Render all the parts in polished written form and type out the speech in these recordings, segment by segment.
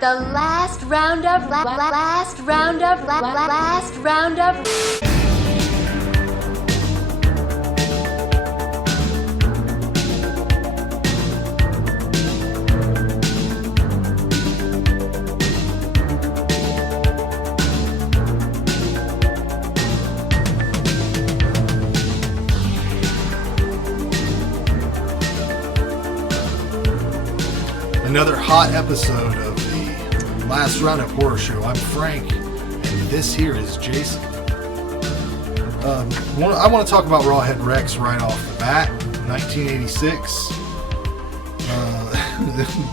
The last round of Another hot episode of the Last Roundup Horror Show. I'm Frank, and this here is Jason. I want to talk about Rawhead Rex right off the bat. 1986.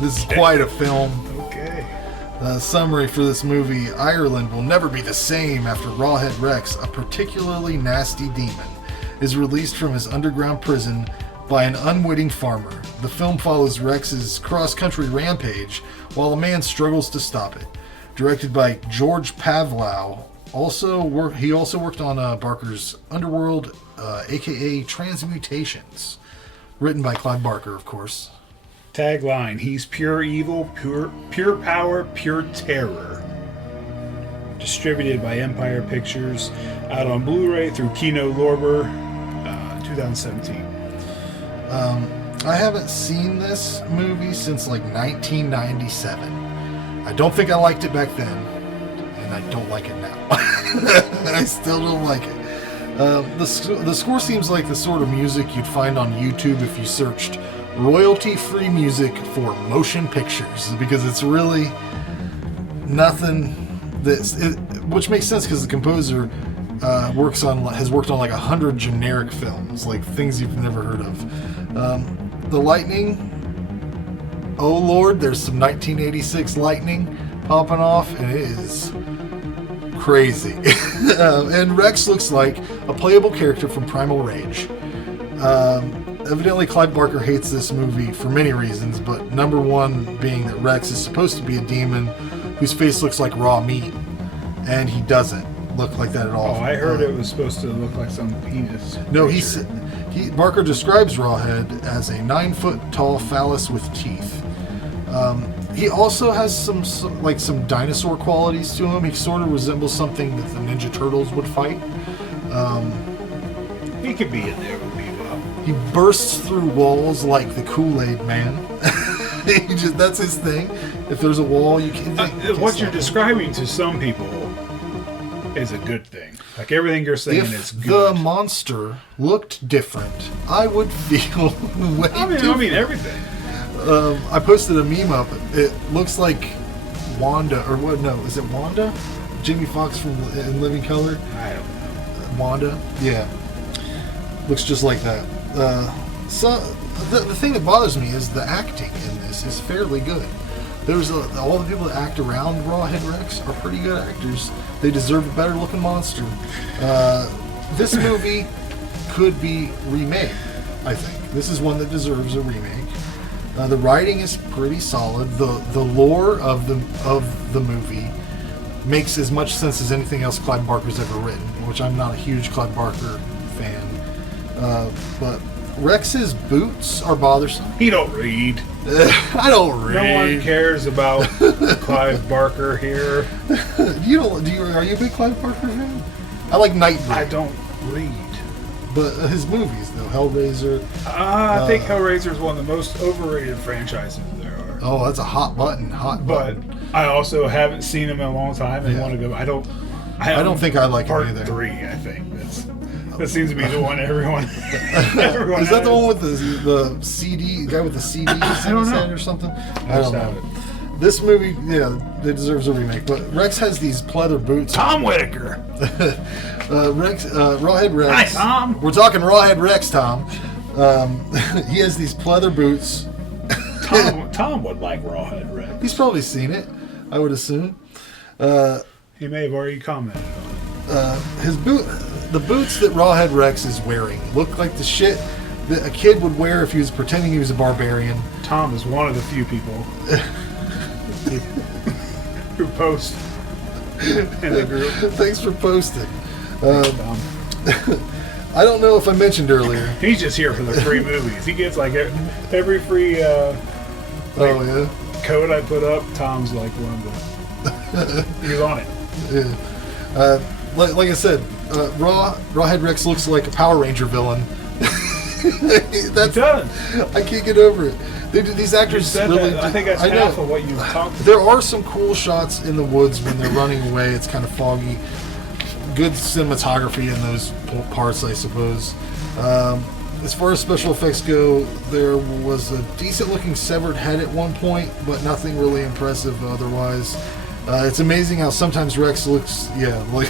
This is quite a film. Okay. Summary for this movie: Ireland will never be the same after Rawhead Rex, a particularly nasty demon, is released from his underground prison by an unwitting farmer. The film follows Rex's cross-country rampage while a man struggles to stop it. Directed by George Pavlow. He also worked on Barker's Underworld, aka Transmutations. Written by Clive Barker, of course. Tagline: he's pure evil, pure power, pure terror. Distributed by Empire Pictures. Out on Blu-ray through Kino Lorber, 2017. I haven't seen this movie since like 1997. I don't think I liked it back then, and I don't like it now. I still don't like it. The score seems like the sort of music you'd find on YouTube if you searched royalty-free music for motion pictures, because it's really nothing which makes sense because the composer has worked on like 100 generic films, like things you've never heard of. The lightning, oh lord, there's some 1986 lightning popping off, and it is crazy. And Rex looks like a playable character from Primal Rage. Evidently Clive Barker hates this movie for many reasons, but number one being that Rex is supposed to be a demon whose face looks like raw meat, and he doesn't look like that at all. Oh, I heard it was supposed to look like some penis. No, Barker describes Rawhead as a 9-foot-tall phallus with teeth. He also has some dinosaur qualities to him. He sort of resembles something that the Ninja Turtles would fight. He could be in there with Bebop. He bursts through walls like the Kool-Aid Man. That's his thing. If there's a wall, you can. What you're describing to some people is a good thing. Like everything you're saying is good. If the monster looked different, I would feel way different. I mean everything. I posted a meme up. It looks like Wanda, or what? No, is it Wanda? Jamie Foxx from In Living Color? I don't know. Wanda? Yeah. Looks just like that. So the thing that bothers me is the acting in this is fairly good. There's all the people that act around Rawhead Rex are pretty good actors. They deserve a better looking monster. This movie could be remade, I think. This is one that deserves a remake. The writing is pretty solid. The lore of the movie makes as much sense as anything else Clive Barker's ever written, which I'm not a huge Clive Barker fan. But Rex's boots are bothersome. He don't read. I don't read. No one cares about Clive Barker here. Are you a big Clive Barker fan? I like Nightbreed. I don't read. But his movies, though, Hellraiser. I think Hellraiser is one of the most overrated franchises there are. Oh, that's a hot button. But I also haven't seen him in a long time and want to go. I don't think I like part him either. 3, I think. That seems to be the one everyone Is that the one with the CD, guy with the CD in his head or something? I don't know. This movie, yeah, it deserves a remake. But Rex has these pleather boots. Tom Whitaker. Rawhead Rex. Hi, Tom. We're talking Rawhead Rex, Tom. He has these pleather boots. Tom would like Rawhead Rex. He's probably seen it, I would assume. He may have already commented on it. The boots that Rawhead Rex is wearing look like the shit that a kid would wear if he was pretending he was a barbarian. Tom is one of the few people who post in the group. Thanks for posting. Thanks, Tom. I don't know if I mentioned earlier. He's just here for the free movies. He gets like every free code I put up, Tom's like one of the... He was on it. Yeah. Like I said, Rawhead Rex looks like a Power Ranger villain. He does. I can't get over it. These actors really... I think that's half of what you talked about. There are some cool shots in the woods when they're running away. It's kind of foggy. Good cinematography in those parts, I suppose. As far as special effects go, there was a decent-looking severed head at one point, but nothing really impressive otherwise. It's amazing how sometimes Rex looks,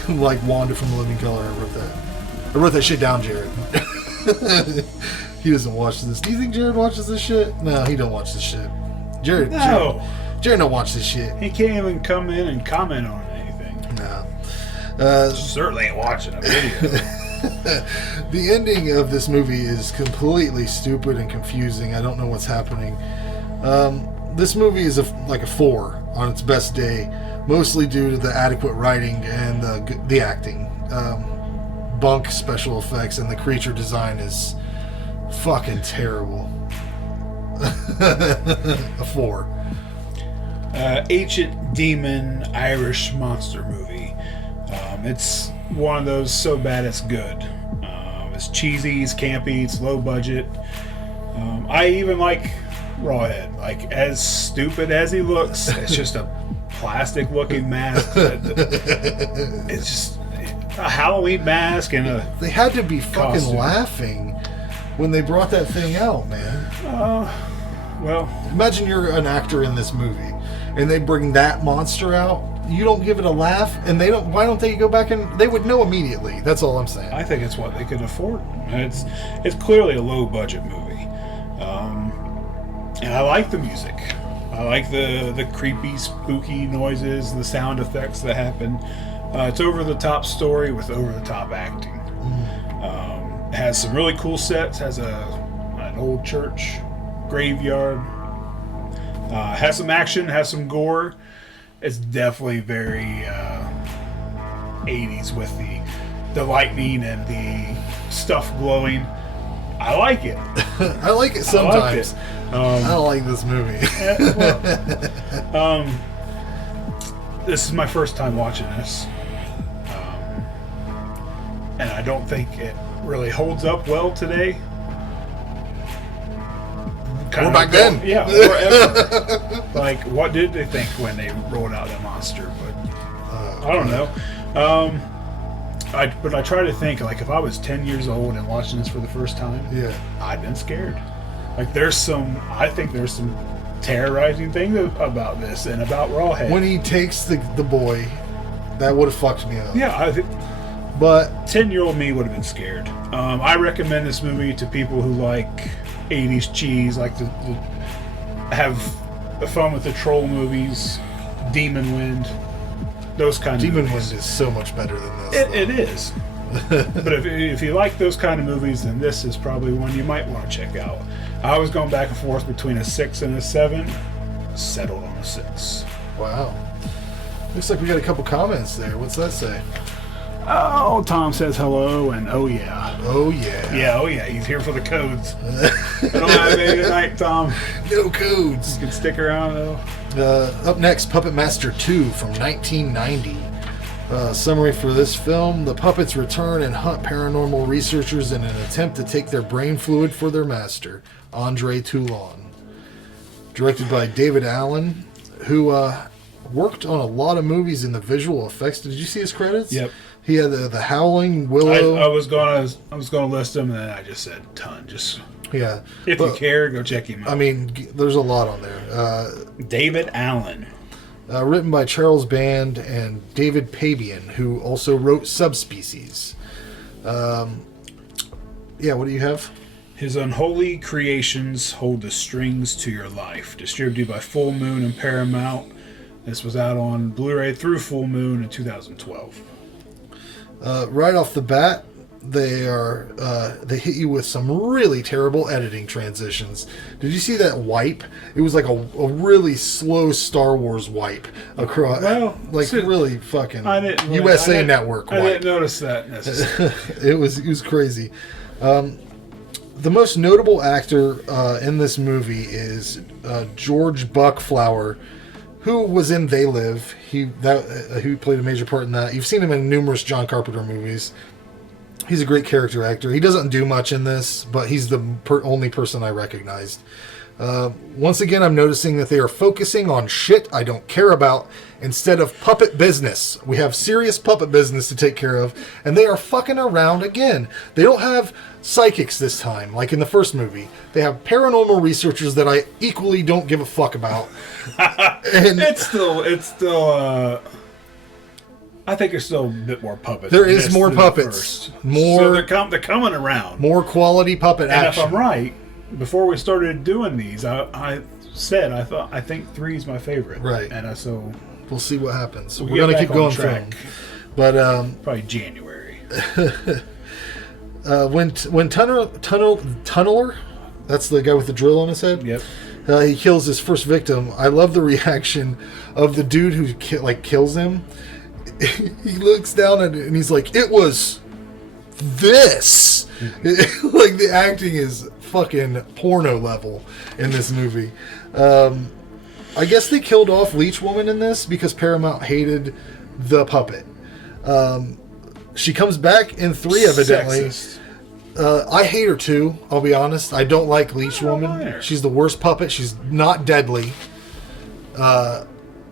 like Wanda from The Living Color. I wrote that shit down, Jared. He doesn't watch this. Do you think Jared watches this shit? No, he don't watch this shit. Jared don't watch this shit. He can't even come in and comment on anything. No. Certainly ain't watching a video. The ending of this movie is completely stupid and confusing. I don't know what's happening. This movie is like a 4 on its best day, mostly due to the adequate writing and the acting. Bunk special effects and the creature design is fucking terrible. A 4. Ancient Demon Irish monster movie. It's one of those so bad it's good. It's cheesy, it's campy, it's low budget. I even like Rawhead. Like, as stupid as he looks, it's just a plastic looking mask. It's just a Halloween mask and a... They had to be fucking costume. laughing when they brought that thing out, man. Well... Imagine you're an actor in this movie, and they bring that monster out. You don't give it a laugh, and they don't. Why don't they go back and... They would know immediately. That's all I'm saying. I think it's what they could afford. It's clearly a low budget movie. And I like the music. I like the creepy, spooky noises, the sound effects that happen. It's over-the-top story with over-the-top acting. It has some really cool sets. Has an old church graveyard. Has some action. Has some gore. It's definitely very 80s with the lightning and the stuff glowing. I like it. I like it sometimes. I don't like this movie. This is my first time watching this. And I don't think it really holds up well today. Or back then. Yeah, or ever. Like, what did they think when they rolled out that monster? But I don't know. But I try to think, like, if I was 10 years old and watching this for the first time, I'd been scared. Like, I think there's some terrorizing things about this and about Rawhead. When he takes the boy, that would have fucked me up. Yeah, but 10-year-old me would have been scared. I recommend this movie to people who like 80s cheese, like to have fun with the troll movies, Demon Wind, those kind of movies. Demon Wind is so much better than this. It is. But if you like those kind of movies, then this is probably one you might want to check out. I was going back and forth between a 6 and a 7. Settled on a 6. Wow. Looks like we got a couple comments there. What's that say? Oh, Tom says hello, and oh yeah. Oh yeah. Yeah, oh yeah. He's here for the codes. I don't have any tonight, Tom. No codes. You can stick around though. Up next, Puppet Master 2 from 1990. Summary for this film: the puppets return and hunt paranormal researchers in an attempt to take their brain fluid for their master, Andre Toulon. Directed by David Allen, who worked on a lot of movies in the visual effects. Did you see his credits? Yep. He had the Howling, Willow. I was gonna list them, and then I just said ton. Just yeah. If you care, go check him out. I mean, there's a lot on there. David Allen. Written by Charles Band and David Pabian, who also wrote Subspecies. What do you have? His unholy creations hold the strings to your life. Distributed by Full Moon and Paramount. This was out on Blu-ray through Full Moon in 2012. Right off the bat, they hit you with some really terrible editing transitions. Did you see that wipe? It was like a really slow Star Wars wipe across, really fucking USA Network wipe. I didn't notice that necessarily. It was crazy. the most notable actor in this movie is George Buckflower, who was in They Live. He played a major part in that. You've seen him in numerous John Carpenter movies. He's a great character actor. He doesn't do much in this, but he's the only person I recognized. Once again, I'm noticing that they are focusing on shit I don't care about instead of puppet business. We have serious puppet business to take care of, and they are fucking around again. They don't have psychics this time, like in the first movie. They have paranormal researchers that I equally don't give a fuck about. And it's still. I think there's still a bit more puppets. There is more puppets. More. So they're coming around. More quality puppet action. And if I'm right, before we started doing these, I think 3 is my favorite. Right. And so we'll see what happens. We're gonna keep going through them. But probably January. when Tunneler, that's the guy with the drill on his head. Yep. He kills his first victim. I love the reaction of the dude who kills him. He looks down at it and he's like, "It was this." Like, the acting is fucking porno level in this movie. I guess they killed off Leech Woman in this because Paramount hated the puppet. She comes back in 3, evidently. Sexist. I hate her too, I'll be honest. I don't like Leech Woman. She's the worst puppet. She's not deadly.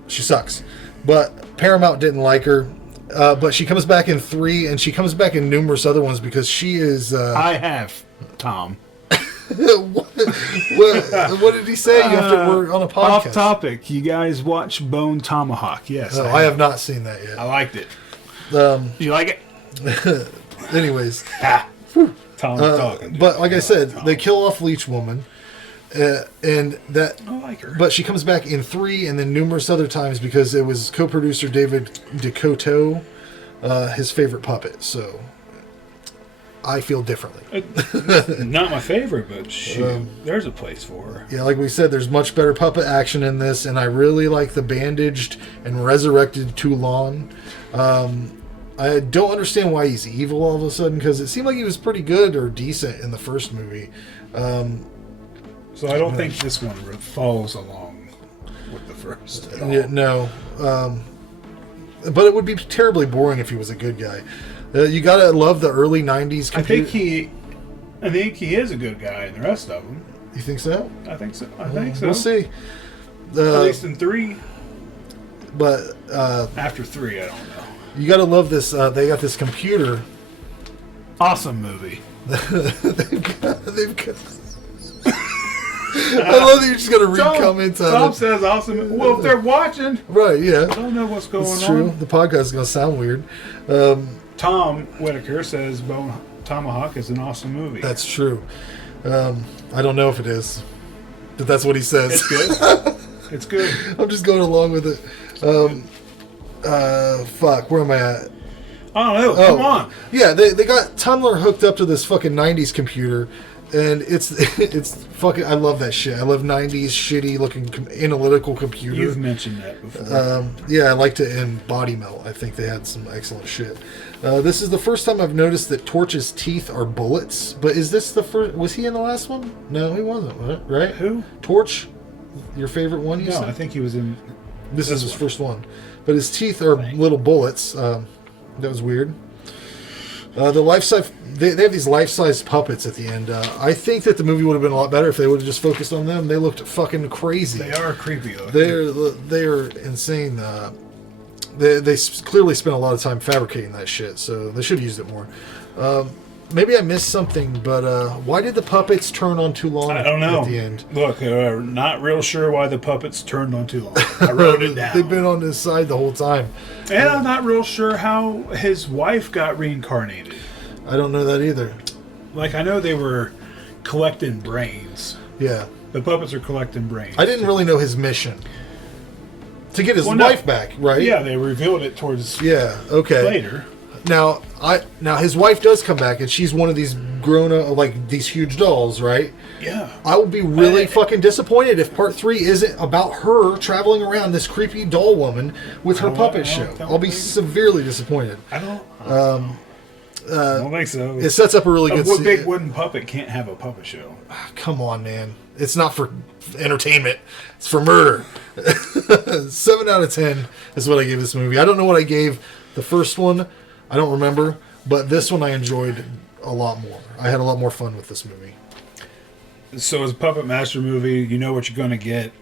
She sucks. But Paramount didn't like her. But she comes back in 3, and she comes back in numerous other ones because she is... I have, Tom. what did he say? You have to work on a podcast. Off topic. You guys watch Bone Tomahawk? Yes. I have not seen that yet. I liked it. You like it? Anyways. Tom's talking. But like I said, they kill off Leech Woman. And that, I like her. But she comes back in 3 and then numerous other times because it was co-producer David DeCoteau, his favorite puppet. So I feel differently. Not my favorite, but shoot, there's a place for her. Yeah, like we said, there's much better puppet action in this, and I really like the bandaged and resurrected Toulon. I don't understand why he's evil all of a sudden, because it seemed like he was pretty good or decent in the first movie. So I don't think this one follows along with the first at all. Yeah, no. But it would be terribly boring if he was a good guy. You gotta love the early 90s computer. I think he is a good guy in the rest of them. You think so? I think so. I think so. We'll see. At least in 3. But after 3, I don't know. You gotta love this. They got this computer. Awesome movie. they've got I love that you're just gonna read comments on it. Tom says awesome. Well, if they're watching, right? Yeah, I don't know what's going on. It's true. The podcast is gonna sound weird. Tom Whitaker says Bone Tomahawk is an awesome movie. That's true. I don't know if it is, but that's what he says. It's good. It's good. I'm just going along with it. Fuck. Where am I at? I don't know. Come on. Yeah, they got Tumblr hooked up to this fucking 90s computer. And it's fucking... I love that shit. I love 90s shitty looking analytical computer. You've mentioned that before. Yeah, I liked it in Body Melt. I think they had some excellent shit. This is the first time I've noticed that Torch's teeth are bullets. But is this the first... Was he in the last one? No, he wasn't, right? Who? Torch? Your favorite one, you said? No, I think he was in... This is his first one. But his teeth are little bullets. That was weird. The life-size... They have these life-size puppets at the end. I think that the movie would have been a lot better if they would have just focused on them. They looked fucking crazy. They are creepy looking. They're insane. They clearly spent a lot of time fabricating that shit, so they should have used it more. Maybe I missed something, but why did the puppets turn on Toulon I don't know. at the end? Look, not real sure why the puppets turned on Toulon. I wrote it down. They've been on his side the whole time. And I'm not real sure how his wife got reincarnated. I don't know that either. Like, I know they were collecting brains. Yeah. The puppets are collecting brains. I didn't really know his mission. To get his wife back, right? Yeah, they revealed it towards later. Now his wife does come back, and she's one of these grown-up, like, these huge dolls, right? Yeah. I will be really fucking disappointed if part 3 isn't about her traveling around this creepy doll woman with her puppet show. I'll be severely disappointed. I don't think so. It sets up a really good scene. Big wooden puppet can't have a puppet show. Come on, man. It's not for entertainment. It's for murder. 7 out of 10 is what I gave this movie. I don't know what I gave the first one. I don't remember. But this one I enjoyed a lot more. I had a lot more fun with this movie. So as a Puppet Master movie, you know what you're going to get.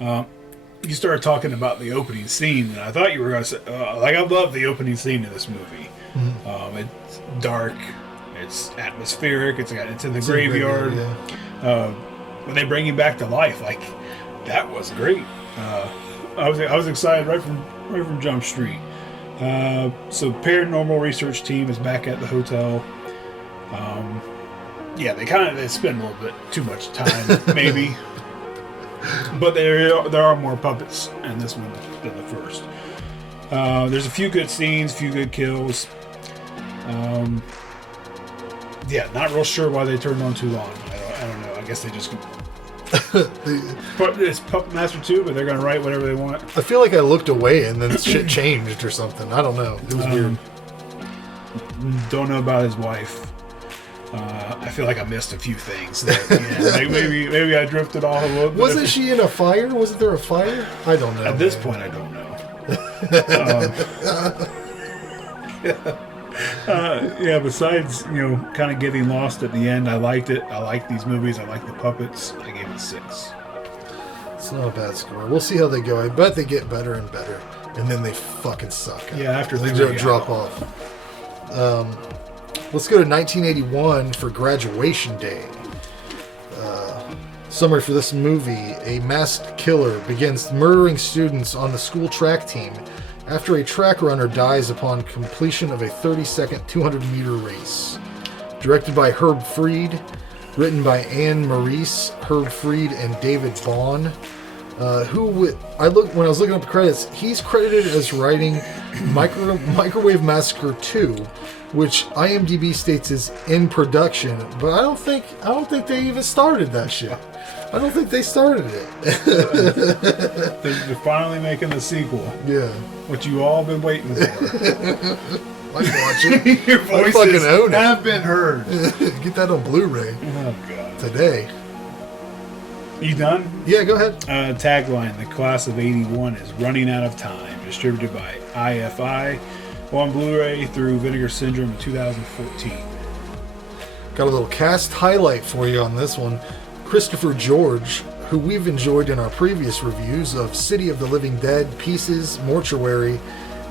You started talking about the opening scene, and I thought you were going to say, I love the opening scene of this movie. Mm-hmm. It's dark, it's atmospheric, it's in the graveyard. When they bring him back to life, like, that was great. I was excited right from Jump Street. So paranormal research team is back at the hotel. They spend a little bit too much time, maybe. But there are more puppets in this one than the first. There's a few good scenes, a few good kills. Not real sure why they turned on too long. I don't know. I guess they just... It's Puppet Master 2, but they're going to write whatever they want. I feel like I looked away and then shit changed or something. I don't know. It was weird. Don't know about his wife. I feel like I missed a few things. Like maybe I drifted off a little bit. Wasn't she in a fire? Wasn't there a fire? I don't know. At this point, I don't know. Besides, kind of getting lost at the end, I liked it. I like these movies. I like the puppets. I gave it 6. It's not a bad score. We'll see how they go. I bet they get better and better, and then they fucking suck. Yeah, after they drop off. Let's go to 1981 for Graduation Day. Summary for this movie: a masked killer begins murdering students on the school track team after a track runner dies upon completion of a 30-second 200-meter race. Directed by Herb Fried, written by Anne Maurice, Herb Fried, and David Vaughn. When I was looking up the credits, he's credited as writing Microwave Massacre 2, which IMDb states is in production, but I don't think they even started that shit. I don't think they started it. They're finally making the sequel. Yeah. What you all been waiting for. I watch it. Your voices have been heard. Get that on Blu-ray. Oh, God. Today. You done? Yeah, go ahead. Tagline: the class of 81 is running out of time. Distributed by IFI on Blu-ray through Vinegar Syndrome in 2014. Got a little cast highlight for you on this one. Christopher George, who we've enjoyed in our previous reviews of City of the Living Dead, Pieces, Mortuary.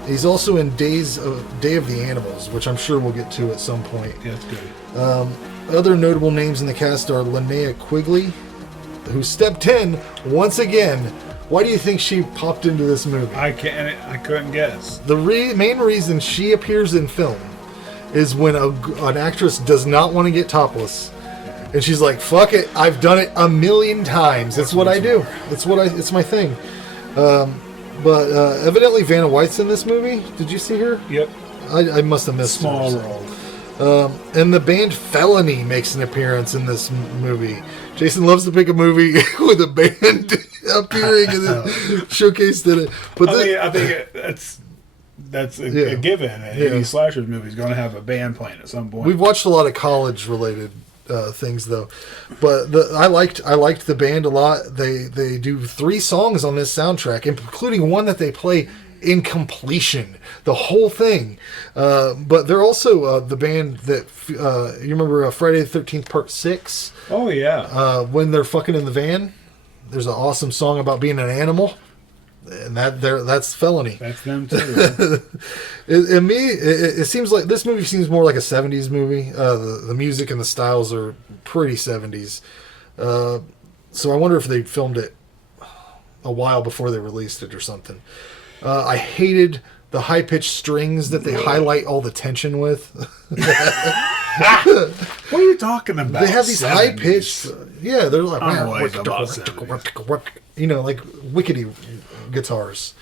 He's also in Day of the Animals, which I'm sure we'll get to at some point. Yeah, that's good. Other notable names in the cast are Linnea Quigley, who stepped in once again. Why do you think she popped into this movie? I couldn't guess. The main reason she appears in film is when an actress does not want to get topless, and she's like, "Fuck it, I've done it a million times. It's what I do. It's my thing." But evidently Vanna White's in this movie. Did you see her? Yep. I must have missed small her. role. And the band Felony makes an appearance in this movie. Jason loves to pick a movie with a band appearing and then showcased in it. But I think that's a given. Any slasher movie is going to have a band playing at some point. We've watched a lot of college-related things though, but I liked the band a lot. They do 3 songs on this soundtrack, including one that they play in completion, the whole thing. But they're also the band that you remember Friday the 13th Part 6. Oh yeah. When they're fucking in the van, there's an awesome song about being an animal, and that's Felony. That's them too. It seems like this movie seems more like a 70s movie. The music and the styles are pretty 70s. So I wonder if they filmed it a while before they released it or something. I hated the high-pitched strings that they highlight all the tension with. What are you talking about? They have these high-pitched... Yeah, they're like... like wickety guitars.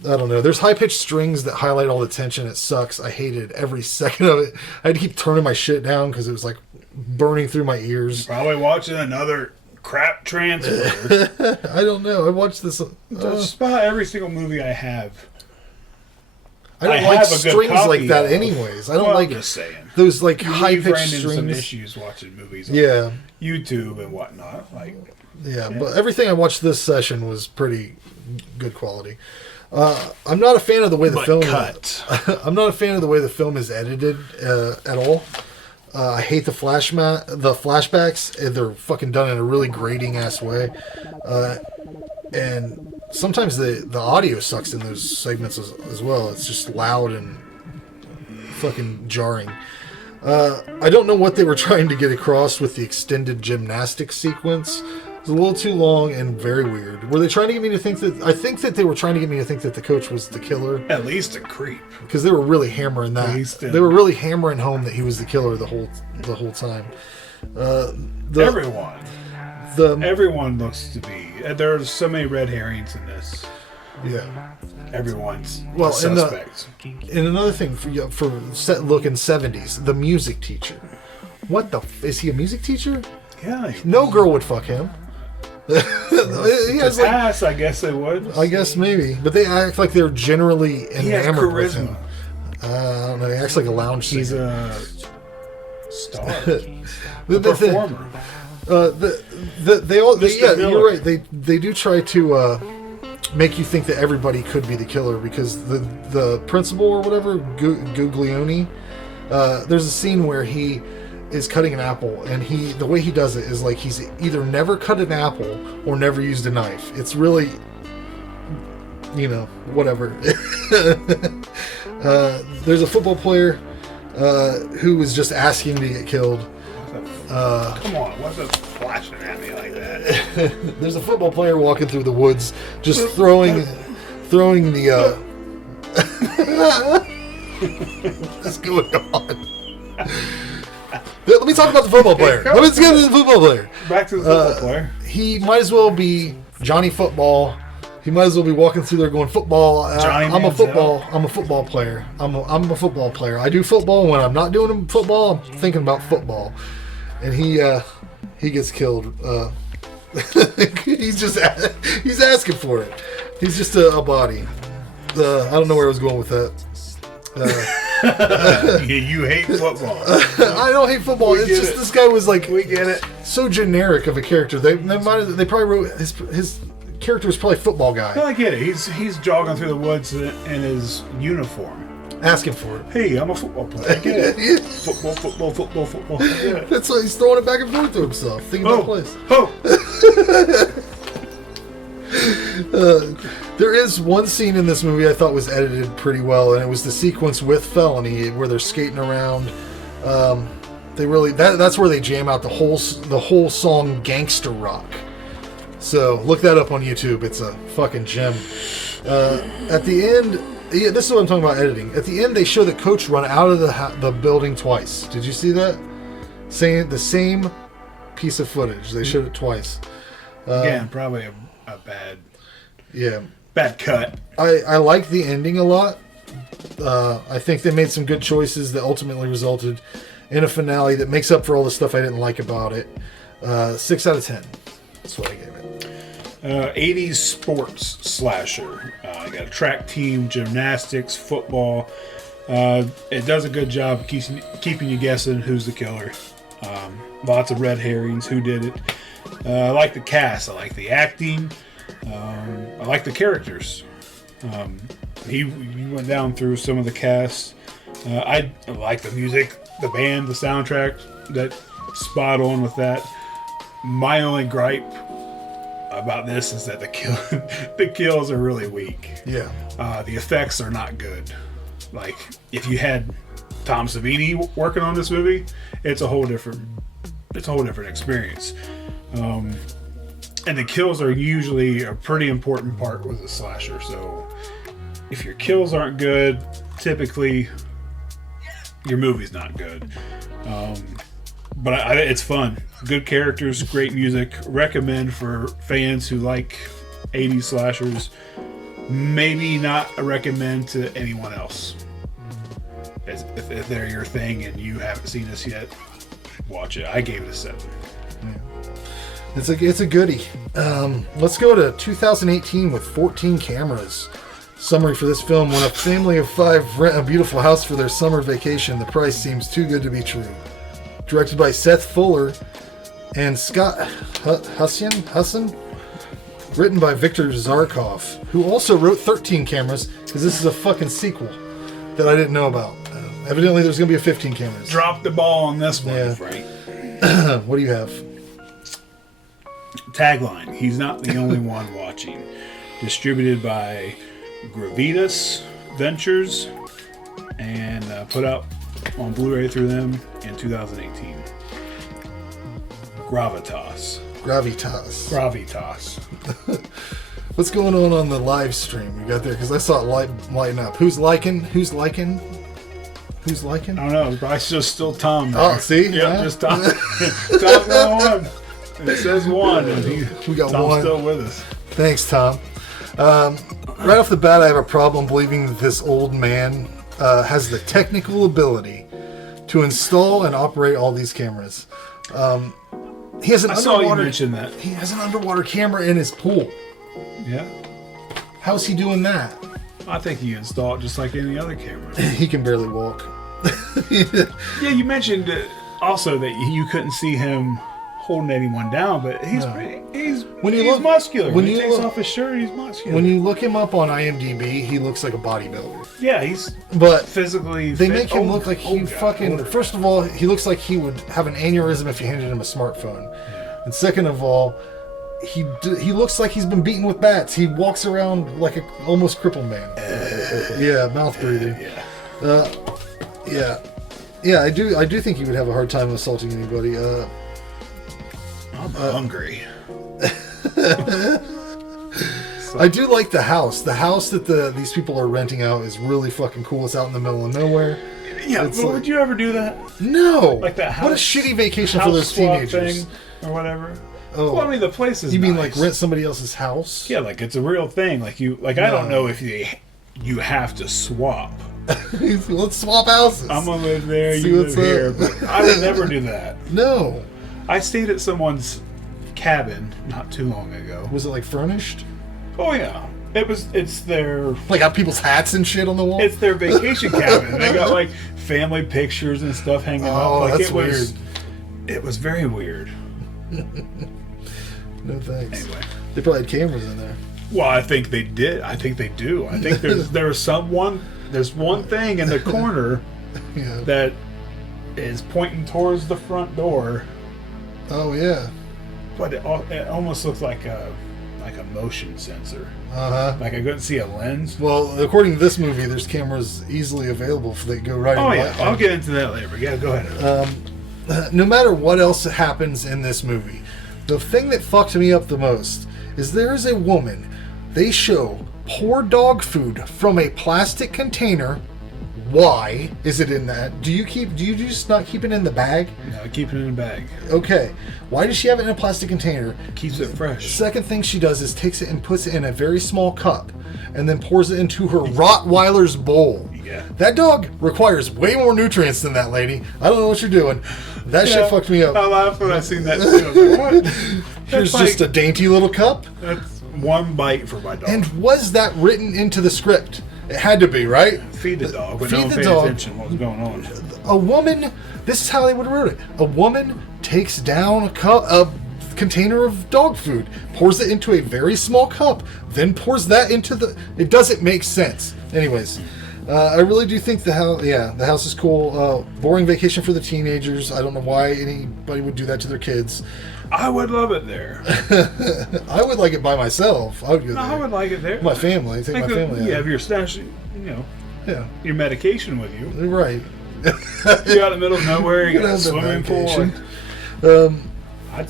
I don't know. There's high-pitched strings that highlight all the tension. It sucks. I hated every second of it. I had to keep turning my shit down because it was like burning through my ears. Probably watching another crap transfer. I don't know. I watched this... Just about every single movie I have. I don't like strings like that anyways. I don't like just saying. Those like high pitched Brandon some strings. issues watching movies Yeah. on YouTube and whatnot. Yeah, but everything I watched this session was pretty good quality. I'm not a fan of the way the film. I'm not a fan of the way the film is edited at all. I hate the flashbacks. They're fucking done in a really grating ass way, and sometimes the audio sucks in those segments as well. It's just loud and fucking jarring. I don't know what they were trying to get across with the extended gymnastics sequence. It was a little too long and very weird. Were they trying to get me to think that... I think that they were trying to get me to think that the coach was the killer. At least a creep. Because they were really hammering that. They were really hammering home that he was the killer the whole time. Everyone looks to be... There's so many red herrings in this. Yeah. Everyone's a suspect. And another thing for looking 70s, the music teacher. What the... Is he a music teacher? Yeah. No girl would fuck him. He has ass, I guess they would. I guess maybe. But they act like they're generally enamored with him. I don't know. He acts like a lounge singer. He's a star. A performer. You're right. They do try to make you think that everybody could be the killer because the principal or whatever, Guglioni, there's a scene where he is cutting an apple, and the way he does it is like he's either never cut an apple or never used a knife. It's really, whatever. There's a football player who was just asking to get killed. Come on, what's it flashing at me like that? There's a football player walking through the woods, just throwing the. What's going on? Let me talk about the football player. Let's get to the football player. Back to the football player. He might as well be Johnny Football. He might as well be walking through there going football. I'm a football player. I'm a football player. I do football when I'm not doing football. I'm thinking about football, and he gets killed. He's asking for it. He's just a body. I don't know where I was going with that. You hate football. I don't hate football. It's just this guy was like, we get it. So generic of a character. They probably wrote his character was probably football guy. No, I get it. He's jogging through the woods in his uniform, asking for it. Hey, I'm a football player. I get it. Football. I get it. That's why he's throwing it back and forth to himself, thinking about plays. There is one scene in this movie I thought was edited pretty well, and it was the sequence with Felony where they're skating around. That's where they jam out the whole song "Gangster Rock." So look that up on YouTube. It's a fucking gem. At the end, this is what I'm talking about editing. At the end, they show the coach run out of the building twice. Did you see that? Saying the same piece of footage. They showed it twice. Again, probably a bad cut. I like the ending a lot. I think they made some good choices that ultimately resulted in a finale that makes up for all the stuff I didn't like about it. 6 out of 10. That's what I gave it. 80s sports slasher. You got a track team, gymnastics, football. It does a good job keeping you guessing who's the killer. Lots of red herrings. Who did it? I like the cast. I like the acting. I like the characters. He went down through some of the cast. I like the music, the band, the soundtrack. That spot on with that. My only gripe about this is that the kills are really weak. Yeah. The effects are not good. Like if you had Tom Savini working on this movie, it's a whole different experience. And the kills are usually a pretty important part with a slasher. So if your kills aren't good, typically your movie's not good. But it's fun. Good characters, great music. Recommend for fans who like 80s slashers. Maybe not a recommend to anyone else. If they're your thing and you haven't seen this yet, watch it. I gave it a 7. Yeah. It's a goodie. Let's go to 2018 with 14 cameras. Summary for this film: when a family of 5 rent a beautiful house for their summer vacation, the price seems too good to be true. Directed by Seth Fuller and Scott Husson. Written by Victor Zarkov, who also wrote 13 Cameras, because this is a fucking sequel that I didn't know about. Evidently, there's going to be a 15 Cameras. Drop the ball on this one, Yeah. Frank. What do you have? Tagline: He's not the only one watching. Distributed by Gravitas Ventures and put out on Blu-ray through them in 2018. Gravitas. What's going on the live stream you got there? Because I saw it lighting up. Who's liking? I don't know. It's probably still Tom there. Oh, see? Yeah, just Tom. Tom's got one. It says one. And We got Tom's one. still with us. Thanks, Tom. Right off the bat, I have a problem believing that this old man has the technical ability to install and operate all these cameras. He has an I saw you underwater. mention that. He has an underwater camera in his pool. Yeah. How's he doing that? I think you install it just like any other camera. He can barely walk. Yeah, you mentioned also that you couldn't see him holding anyone down, but he's muscular. When he takes off his shirt, he's muscular. When you look him up on IMDb, he looks like a bodybuilder. Yeah, he's But physically they fit. make him look like he fucking. First of all, he looks like he would have an aneurysm if you handed him a smartphone. Yeah. And second of all, he looks like he's been beaten with bats. He walks around like a almost crippled man. Yeah, mouth breathing. Yeah. I do think he would have a hard time assaulting anybody. I'm hungry. I do like the house. The house that these people are renting out is really fucking cool. It's out in the middle of nowhere. Yeah, It's but like- would you ever do that? No. Like that house? What a shitty vacation for House those swap teenagers. thing or whatever. Oh. Well, I mean, the place is You mean nice. like rent somebody else's house? Yeah, like it's a real thing. I don't know if you have to swap. Let's swap houses. I'm gonna live there, See you what's live here. up. But I would never do that. No. I stayed at someone's cabin not too long ago. Was it like furnished? Oh yeah, it's their Like people's hats and shit on the wall? it's their vacation cabin. They got like family pictures and stuff hanging up. Like that's it was weird. It was very weird. No thanks. Anyway. They probably had cameras in there. Well, I think they did. I think they do. I think there's one thing in the corner Yeah. that is pointing towards the front door, Oh yeah. but it almost looks like a motion sensor. Uh-huh. Like I couldn't see a lens. Well, according to this movie, there's cameras easily available if they go right Oh in yeah, I'll get into that later. But yeah, go ahead. No matter what else happens in this movie, the thing that fucked me up the most is there is a woman. They show pour dog food from a plastic container. Why is it in that? Do you just not keep it in the bag? No, keep it in a bag. Okay. Why does she have it in a plastic container? Keeps it fresh. Second thing she does is takes it and puts it in a very small cup and then pours it into her Rottweiler's bowl. Yeah. That dog requires way more nutrients than that lady. I don't know what you're doing. That shit fucked me up. I laughed when I seen that too. I was like, what? Here's That's just a dainty little cup. That's one bite for my dog. And was that written into the script? It had to be, right? Feed the dog, but Feed don't the pay dog. attention to what's going on. A woman, this is how they would have wrote it. A woman takes down a container of dog food, pours it into a very small cup, then pours that into the... It doesn't make sense. Anyways, I really do think the house is cool. Boring vacation for the teenagers. I don't know why anybody would do that to their kids. I would love it there. I would like it by myself. I would go there. I would like it there. My family. Take my family You out. have your stash, Yeah, your medication with you. you're right. You're out in the middle of nowhere. You got a have the swimming pool. medication. I'd-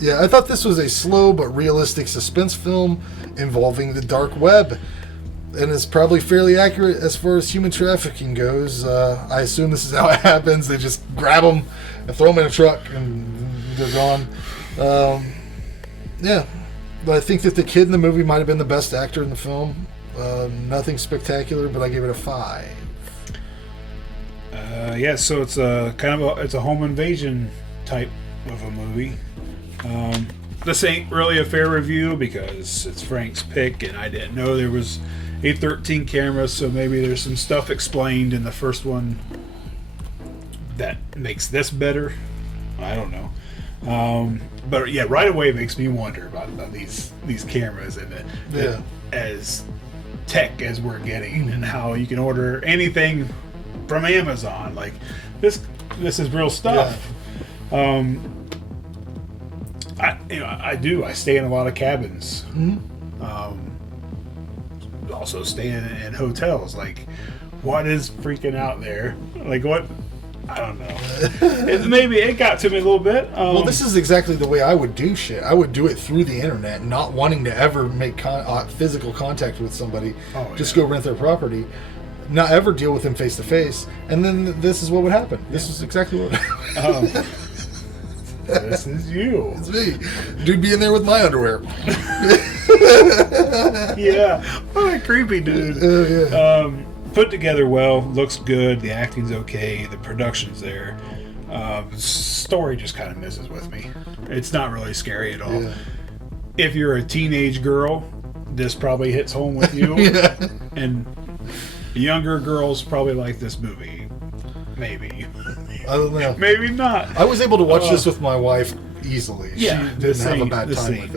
Yeah, I thought this was a slow but realistic suspense film involving the dark web. And it's probably fairly accurate as far as human trafficking goes. I assume this is how it happens. They just grab them and throw them in a truck and they're gone. Yeah. But I think that the kid in the movie might have been the best actor in the film. Nothing spectacular, but I gave it a 5. Yeah, so it's a home invasion type of a movie. this ain't really a fair review because it's Frank's pick, and I didn't know there was a 13 camera, so maybe there's some stuff explained in the first one that makes this better. I don't know. But yeah, right away it makes me wonder about these cameras and as tech as we're getting, and how you can order anything from Amazon. Like this is real stuff. Yeah. I stay in a lot of cabins. Also stay in hotels. Like, what is freaking out there? Like, what? I don't know. Maybe it got to me a little bit. Well, this is exactly the way I would do shit. I would do it through the internet, not wanting to ever make physical contact with somebody. Just go rent their property, not ever deal with them face to face, and then this is what would happen. This is exactly what would happen. This is you. It's me. Dude be in there with my underwear. Yeah. What a creepy dude. Yeah. Put together well, looks good, the acting's okay, the production's there. Story just kind of messes with me. It's not really scary at all. Yeah. If you're a teenage girl, this probably hits home with you. Yeah. And younger girls probably like this movie. Maybe. I don't know. Maybe not. I was able to watch this with my wife easily. Yeah, she didn't have a bad time with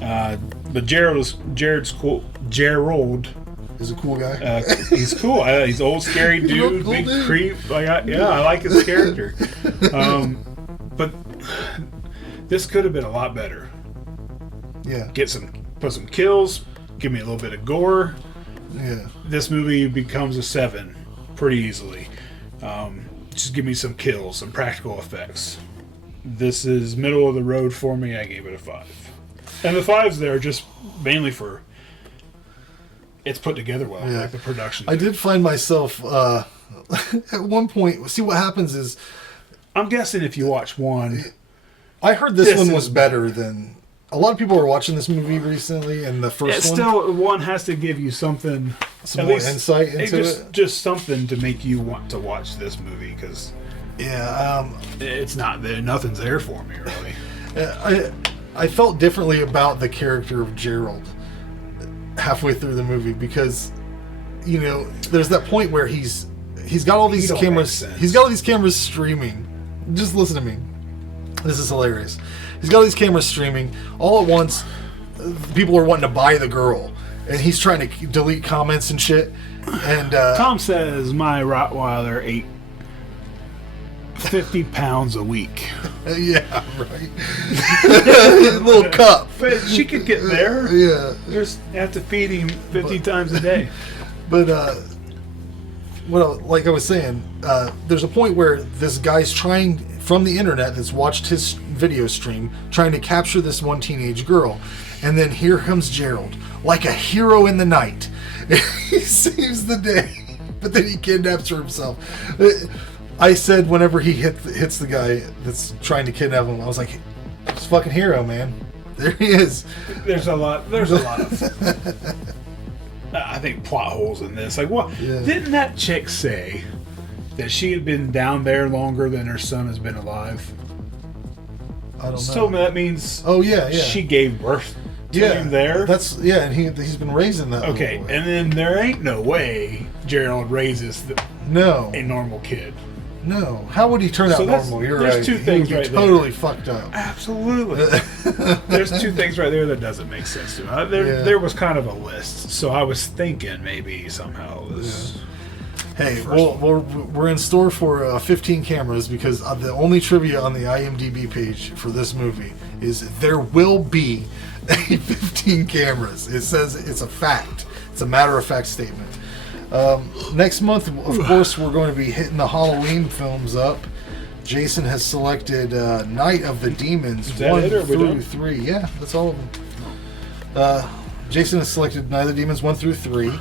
it. But Jared's cool. Gerald is a cool guy. He's cool. He's old, scary dude, big creep. I like his character. But this could have been a lot better. Yeah. Put some kills. Give me a little bit of gore. Yeah. This movie becomes a 7 pretty easily. Just give me some kills, some practical effects. This is middle of the road for me. I gave it a 5. And the 5s there just mainly for it's put together well, like the production. I did find myself at one point. See, what happens is, I'm guessing if you watch one, I heard this one was better than a lot of people were watching this movie recently, and the first one. Still, one has to give you something, some more insight into it. Just something to make you want to watch this movie, because it's not there. Nothing's there for me really. I felt differently about the character of Gerald halfway through the movie, because there's that point where he's got all these cameras. He's got all these cameras streaming. Just listen to me. This is hilarious. He's got all these cameras streaming all at once. People are wanting to buy the girl, and he's trying to delete comments and shit. And Tom says my Rottweiler ate 50 pounds a week. Yeah, right. Little cup. But she could get there. Yeah. Just have to feed him 50 times a day. But like I was saying, there's a point where this guy's trying from the internet that's watched his video stream, trying to capture this one teenage girl, and then here comes Gerald, like a hero in the night. He saves the day, but then he kidnaps her himself. I said whenever he hits the guy that's trying to kidnap him, I was like, "It's a fucking hero, man." There he is. There's a lot of I think plot holes in this. Like, what? Yeah. Didn't that chick say that she had been down there longer than her son has been alive? I don't know. So that means she gave birth to him there. And he's been raised in that. Okay, and then there ain't no way Gerald raises a normal kid. No, how would he turn out normal? You're right. There's two things right there. Totally fucked up. Absolutely. There's two things right there that doesn't make sense to me. There was kind of a list, so I was thinking maybe somehow this. Yeah. Hey, we're in store for 15 cameras, because the only trivia on the IMDb page for this movie is there will be 15 cameras. It says it's a fact. It's a matter-of-fact statement. Next month, of course, we're going to be hitting the Halloween films up. Jason has selected Night of the Demons 1 through 3. Yeah, that's all of them. Jason has selected Night of the Demons 1 through 3.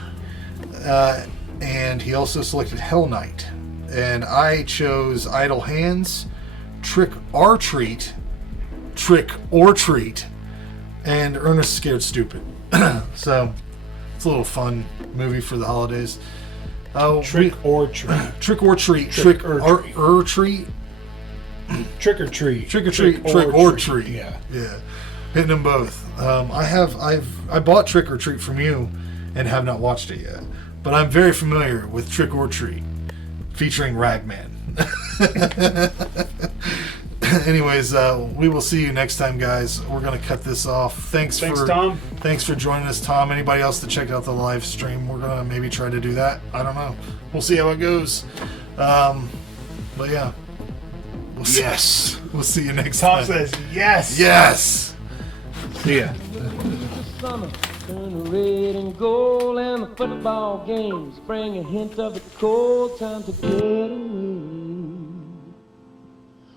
And he also selected Hell Night. And I chose Idle Hands, Trick or Treat, and Ernest Scared Stupid. So it's a little fun movie for the holidays. Trick or treat. Trick or treat. Trick or treat. Trick or treat. Yeah. Hitting them both. I bought Trick or Treat from you and have not watched it yet. But I'm very familiar with Trick or Treat, featuring Ragman. Anyways, we will see you next time, guys. We're going to cut this off. Thanks, Tom. Thanks for joining us, Tom. Anybody else that checked out the live stream, we're going to maybe try to do that. I don't know. We'll see how it goes. But yeah. We'll see you next time. Tom says yes. Yes. See ya. Summer, turn red and gold, and the football games bring a hint of the cold. Time to get away.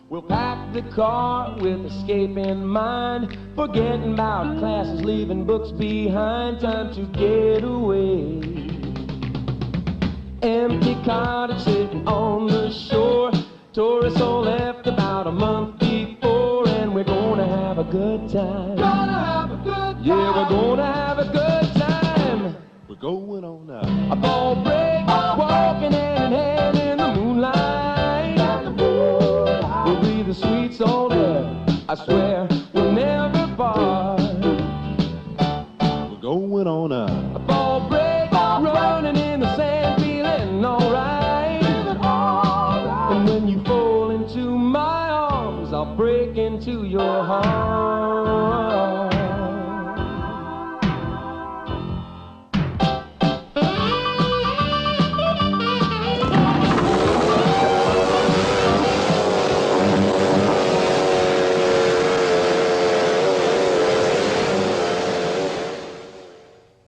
We'll pack the car with escape in mind, forgetting about classes, leaving books behind. Time to get away. Empty cottage sitting on the shore. Tourists all left about a month before, and we're gonna have a good time. Yeah, we're gonna have a good time. We're going on now. A ball break, walking hand in hand in the moonlight. We'll be the sweets all there. I swear we'll never part. We're going on now. A ball break, running in the sand, feeling alright. And when you fall into my arms, I'll break into your heart.